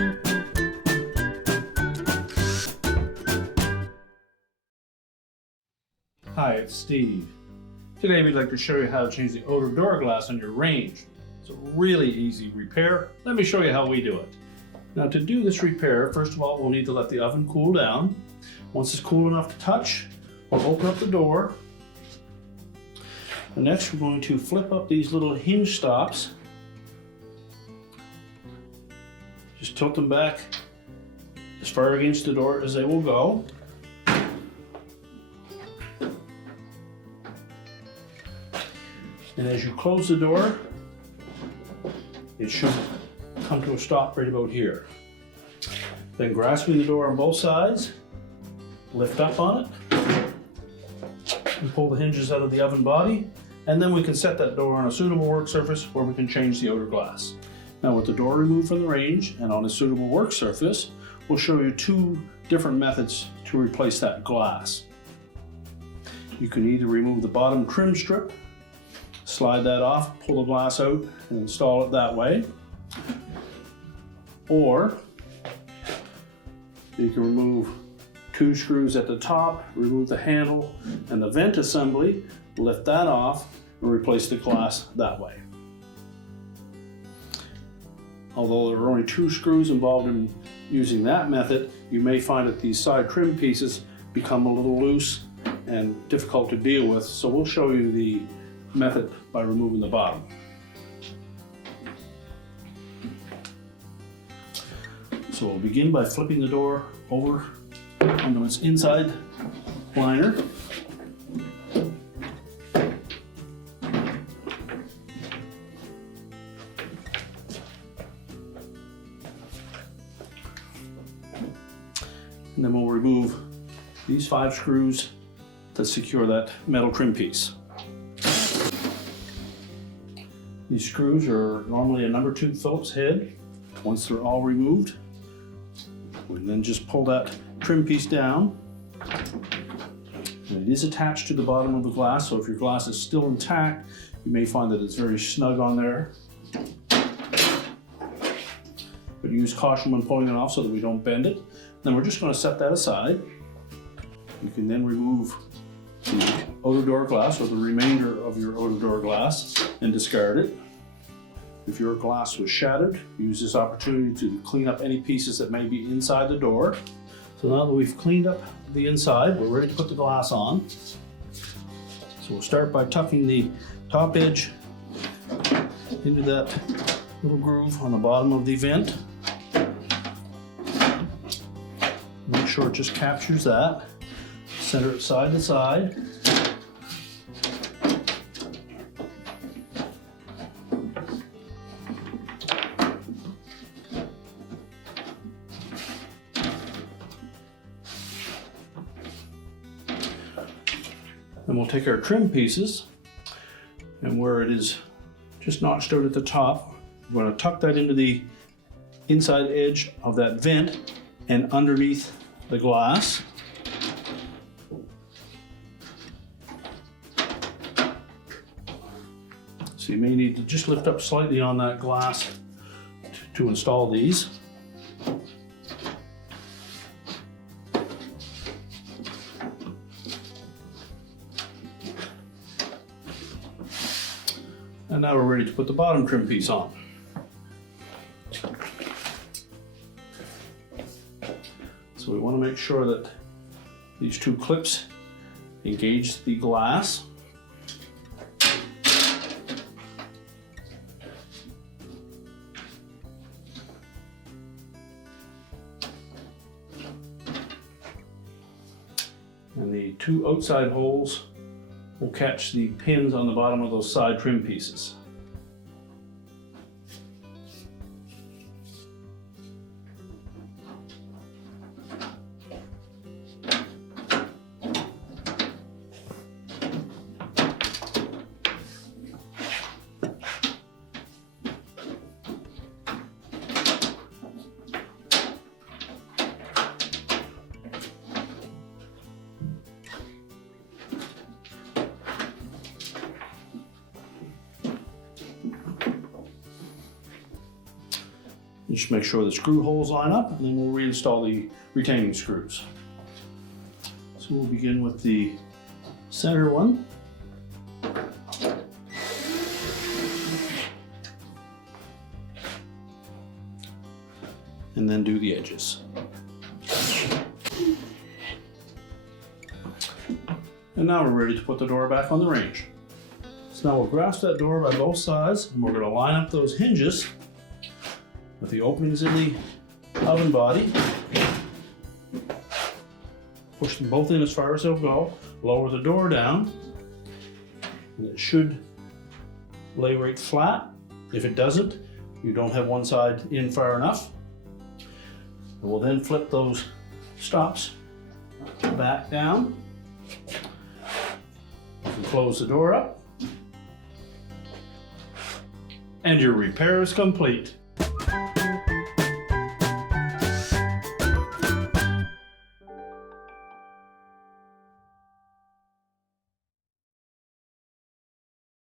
Hi, it's Steve. Today we'd like to show you how to change the outer door glass on your Range. It's a really easy repair. Let me show you how we do it. Now to do this repair, first of all, we'll need to let the oven cool down. Once it's cool enough to touch, we'll open up the door. And next we're going to flip up these little hinge stops. Just tilt them back as far against the door as they will go. And as you close the door, it should come to a stop right about here. Then grasping the door on both sides, lift up on it, and pull the hinges out of the oven body, and then we can set that door on a suitable work surface where we can change the outer glass. Now with the door removed from the Range and on a suitable work surface, we'll show you two different methods to replace that glass. You can either remove the bottom trim strip, slide that off, pull the glass out, and install it that way. Or you can remove two screws at the top, remove the handle and the vent assembly, lift that off, and replace the glass that way. Although there are only two screws involved in using that method, you may find that these side trim pieces become a little loose and difficult to deal with, so we'll show you the method by removing the bottom. So we'll begin by flipping the door over onto its inside liner. And then we'll remove these 5 screws that secure that metal trim piece. These screws are normally a number 2 Phillips head. Once they're all removed, we then just pull that trim piece down. And it is attached to the bottom of the glass, so if your glass is still intact, you may find that it's very snug on there. But use caution when pulling it off so that we don't bend it. Then we're just going to set that aside. You can then remove the outer door glass or the remainder of your outer door glass and discard it. If your glass was shattered, use this opportunity to clean up any pieces that may be inside the door. So now that we've cleaned up the inside, we're ready to put the glass on. So we'll start by tucking the top edge into that little groove on the bottom of the vent. Make sure it just captures that. Center it side to side. Then we'll take our trim pieces, and where it is just notched out at the top, we're going to tuck that into the inside edge of that vent and underneath the glass. So you may need to just lift up slightly on that glass to install these. And now we're ready to put the bottom trim piece on. So we want to make sure that these 2 clips engage the glass. And the 2 outside holes will catch the pins on the bottom of those side trim pieces. Just make sure the screw holes line up, and then we'll reinstall the retaining screws. So we'll begin with the center one. And then do the edges. And now we're ready to put the door back on the range. So now we'll grasp that door by both sides, and we're going to line up those hinges with the openings in the oven body. Push them both in as far as they'll go. Lower the door down, and it should lay right flat. If it doesn't, you don't have one side in far enough. And we'll then flip those stops back down. You can close the door up. And your repair is complete.